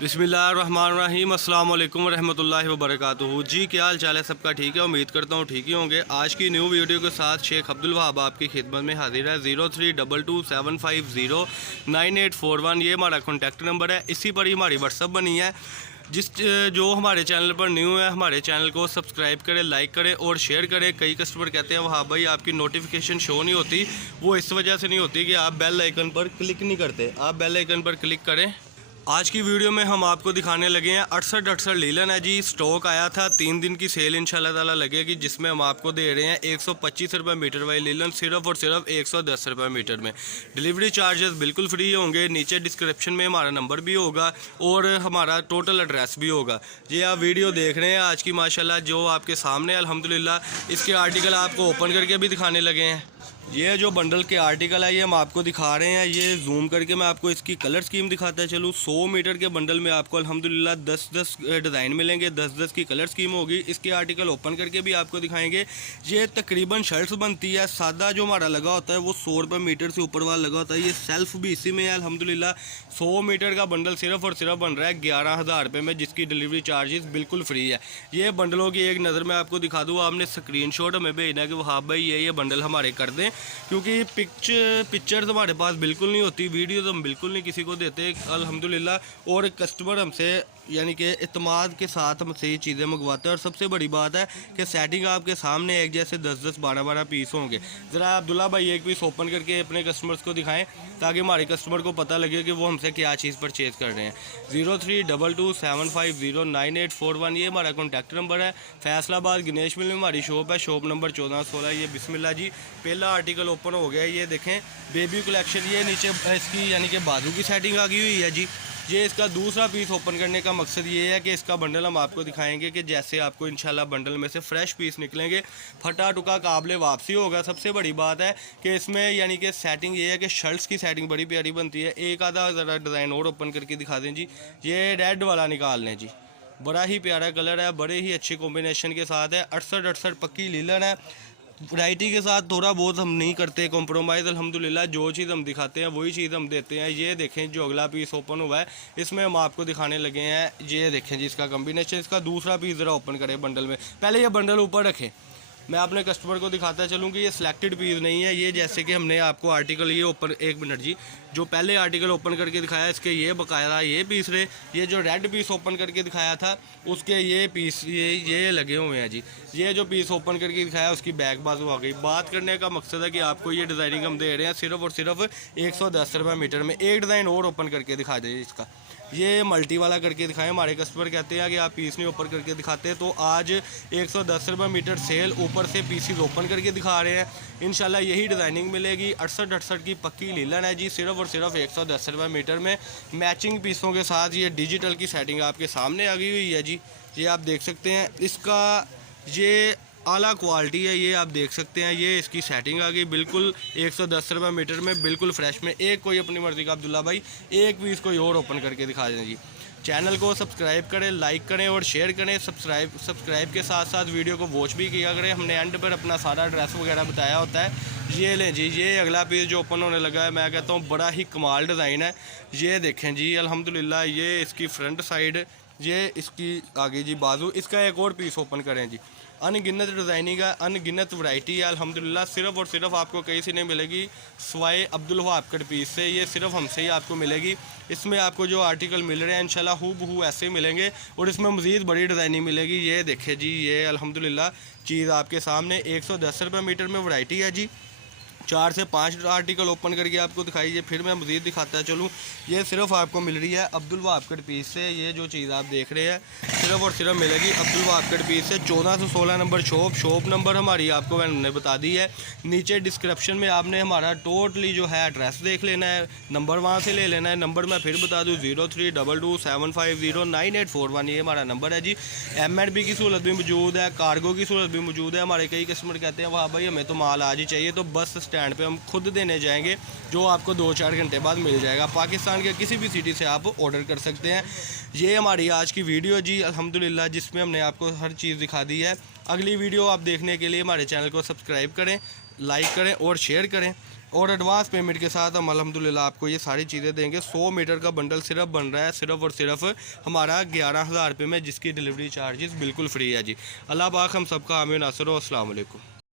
बिस्मिल्लाहिर्रहमानिर्रहीम अस्सलाम वालेकुम रहमतुल्लाहि व बरकातुहू। जी क्या हाल चाल है सबका? ठीक है, उम्मीद करता हूँ ठीक ही होंगे। आज की न्यू वीडियो के साथ शेख अब्दुल वहाब आपकी खिदमत में हाजिर है। 0322750981 ये हमारा कॉन्टैक्ट नंबर है। इसी पर ही हमारी व्हाट्सअप बनी है। जो हमारे चैनल पर न्यू है हमारे चैनल को सब्सक्राइब करें, लाइक करें और शेयर करें। कई कस्टमर कहते हैं वहाँ भाई आपकी नोटिफिकेशन शो नहीं होती, वो इस वजह से नहीं होती कि आप बेल आइकन पर क्लिक नहीं करते। आप बेल आइकन पर क्लिक करें। आज की वीडियो में हम आपको दिखाने लगे हैं 68 लीलन है जी। स्टॉक आया था, 3 दिन की सेल इंशाल्लाह ताला लगेगी, जिसमें हम आपको दे रहे हैं 125 रुपये मीटर वाली लीलन सिर्फ और सिर्फ 110 रुपये मीटर में। डिलीवरी चार्जेस बिल्कुल फ्री होंगे। नीचे डिस्क्रिप्शन में हमारा नंबर भी होगा और हमारा टोटल एड्रेस भी होगा। ये आप वीडियो देख रहे हैं आज की माशाल्लाह जो आपके सामने अल्हम्दुलिल्लाह। इसके आर्टिकल आपको ओपन करके भी दिखाने लगे हैं। ये जो बंडल के आर्टिकल है ये हम आपको दिखा रहे हैं। ये जूम करके मैं आपको इसकी कलर स्कीम दिखाता चलूँ। 100 मीटर के बंडल में आपको अल्हम्दुलिल्लाह 10-10 डिज़ाइन मिलेंगे, 10-10 की कलर स्कीम होगी। इसके आर्टिकल ओपन करके भी आपको दिखाएंगे। ये तकरीबन शर्ट्स बनती है। सादा जो हमारा लगा होता है वो 100 रुपये मीटर से ऊपर वाला लगा होता है। ये सेल्फ भी इसी में है अल्हम्दुलिल्लाह। 100 मीटर का बंडल सिर्फ और सिर्फ बन रहा है 11,000 रुपये में, जिसकी डिलीवरी चार्जेस बिल्कुल फ्री है। ये बंडलों की एक नज़र मैं आपको दिखा दूँ। आपने स्क्रीनशॉट हमें भेजना है कि वहाँ भाई ये बंडल हमारे कर दें, क्योंकि पिक्चर्स हमारे पास बिल्कुल नहीं होती, वीडियोस हम बिल्कुल नहीं किसी को देते अल्हम्दुलिल्लाह। और कस्टमर हमसे यानी कि इत्मीनान के साथ हमसे ये चीज़ें मंगवाते हैं। और सबसे बड़ी बात है कि सेटिंग आपके सामने एक जैसे 10-10 12-12 पीस होंगे। ज़रा अब्दुल्ला भाई एक पीस ओपन करके अपने कस्टमर्स को दिखाएं ताकि हमारे कस्टमर को पता लगे कि वो हमसे क्या चीज़ परचेज़ कर रहे हैं। 0322750981 ये हमारा कॉन्टैक्ट नंबर है। फैसलाबाद गणेश मिल में हमारी शॉप है, शॉप नंबर 1416। ये बिस्मिल्लाह जी पहला आर्टिकल ओपन हो गया। ये देखें बेबी कलेक्शन। ये नीचे इसकी यानी कि बाजू की सेटिंग आ गई हुई है जी। ये इसका दूसरा पीस ओपन करने का मकसद ये है कि इसका बंडल हम आपको दिखाएंगे कि जैसे आपको इंशाल्लाह बंडल में से फ्रेश पीस निकलेंगे, फटा टुका काबिल वापसी होगा। सबसे बड़ी बात है कि इसमें यानी कि सेटिंग ये है कि शर्ट्स की सेटिंग बड़ी प्यारी बनती है। एक आधा ज़रा डिज़ाइन और ओपन करके दिखा दें जी। ये रेड वाला निकाल लें जी, बड़ा ही प्यारा कलर है, बड़े ही अच्छे कॉम्बिनेशन के साथ है। 68 पक्की लीलन है। वैरायटी के साथ थोड़ा बहुत हम नहीं करते कॉम्प्रोमाइज़ अल्हम्दुलिल्लाह। जो चीज़ हम दिखाते हैं वही चीज़ हम देते हैं। ये देखें जो अगला पीस ओपन हुआ है इसमें हम आपको दिखाने लगे हैं। ये देखें जी इसका कम्बिनेशन। इसका दूसरा पीस ज़रा ओपन करें बंडल में। पहले ये बंडल ऊपर रखें, मैं अपने कस्टमर को दिखाता चलूँ कि ये सिलेक्टेड पीस नहीं है। ये जैसे कि हमने आपको आर्टिकल ये ओपन, एक मिनट जी, जो पहले आर्टिकल ओपन करके दिखाया इसके ये बकाया ये पीस रहे। ये जो रेड पीस ओपन करके दिखाया था उसके ये पीस ये लगे हुए हैं जी। ये जो पीस ओपन करके दिखाया उसकी बैक बाजू आ गई। बात करने का मकसद है कि आपको ये डिज़ाइनिंग हम दे रहे हैं सिर्फ और सिर्फ 110 रुपये मीटर में। एक डिज़ाइन और ओपन करके दिखा दे इसका। ये मल्टी वाला करके दिखाएं। हमारे कस्टमर कहते हैं कि आप पीस नहीं ओपन करके दिखाते, तो आज 110 रुपये मीटर सेल ऊपर से पीसीज ओपन करके दिखा रहे हैं। इंशाल्लाह यही डिज़ाइनिंग मिलेगी। 68 की पक्की लीलन है जी, सिर्फ और सिर्फ 110 रुपये मीटर में। मैचिंग पीसों के साथ ये डिजिटल की सेटिंग आपके सामने आ गई हुई है जी। ये आप देख सकते हैं। इसका ये आला क्वालिटी है, ये आप देख सकते हैं। ये इसकी सेटिंग आ गई बिल्कुल 110 रुपये मीटर में, बिल्कुल फ्रेश में। एक कोई अपनी मर्ज़ी का अब्दुल्ला भाई एक पीस कोई और ओपन करके दिखा दें जी। चैनल को सब्सक्राइब करें, लाइक करें और शेयर करें। सब्सक्राइब के साथ साथ वीडियो को वॉच भी किया करें। हमने एंड पर अपना सारा एड्रेस वगैरह बताया होता है। ये लें जी, ये अगला पीस जो ओपन होने लगा है, मैं कहता हूँ बड़ा ही कमाल डिज़ाइन है। ये देखें जी अल्हम्दुलिल्लाह। ये इसकी फ्रंट साइड, ये इसकी आगे जी बाजू। इसका एक और पीस ओपन करें जी। अनगिनत डिज़ाइनिंग है, अनगिनत वैरायटी है अल्हम्दुलिल्लाह। सिर्फ और सिर्फ आपको कहीं से नहीं मिलेगी स्वाए अब्दुल वहाब कट पीस से। ये सिर्फ हमसे ही आपको मिलेगी। इसमें आपको जो आर्टिकल मिल रहे हैं इंशाल्लाह हूबहू ऐसे मिलेंगे और इसमें मज़ीद बड़ी डिज़ाइनिंग मिलेगी। ये देखें जी, ये अल्हम्दुलिल्लाह चीज़ आपके सामने 110 रुपये मीटर में वैरायटी है जी। 4 से 5 आर्टिकल ओपन करके आपको दिखाइए, फिर मैं मज़ीद दिखाता चलूँ। ये सिर्फ आपको मिल रही है अब्दुल वहाब कट पीस से। ये जो चीज़ आप देख रहे हैं सिर्फ और सिर्फ मिलेगी अब्दुल वहाब कट पीस से। 14 से 16 नंबर शॉप नंबर हमारी आपको मैंने बता दी है। नीचे डिस्क्रिप्शन में आपने हमारा टोटली जो है एड्रेस देख लेना है, नंबर वहाँ से ले लेना है। नंबर मैं फिर बता दूँ 0322750981 ये हमारा नंबर है जी। M&B की सहूलत भी मौजूद है, कार्गो की सहूलत भी मौजूद है। हमारे कई कस्टमर कहते हैं वाह भाई हमें तो माल आज ही चाहिए, तो बस स्टैंड पे हम खुद देने जाएंगे, जो आपको 2-4 घंटे बाद मिल जाएगा। पाकिस्तान के किसी भी सिटी से आप ऑर्डर कर सकते हैं। ये हमारी आज की वीडियो जी अल्हम्दुलिल्लाह, जिसमें हमने आपको हर चीज़ दिखा दी है। अगली वीडियो आप देखने के लिए हमारे चैनल को सब्सक्राइब करें, लाइक करें और शेयर करें। और एडवांस पेमेंट के साथ हम अल्हम्दुलिल्लाह आपको ये सारी चीज़ें देंगे। 100 मीटर का बंडल सिर्फ बन रहा है सिर्फ और सिर्फ हमारा 11,000 रुपये में, जिसकी डिलीवरी चार्जेस बिल्कुल फ्री है जी। अल्लाह पाक हम सबका आमीन नासिर हो। अस्सलाम वालेकुम।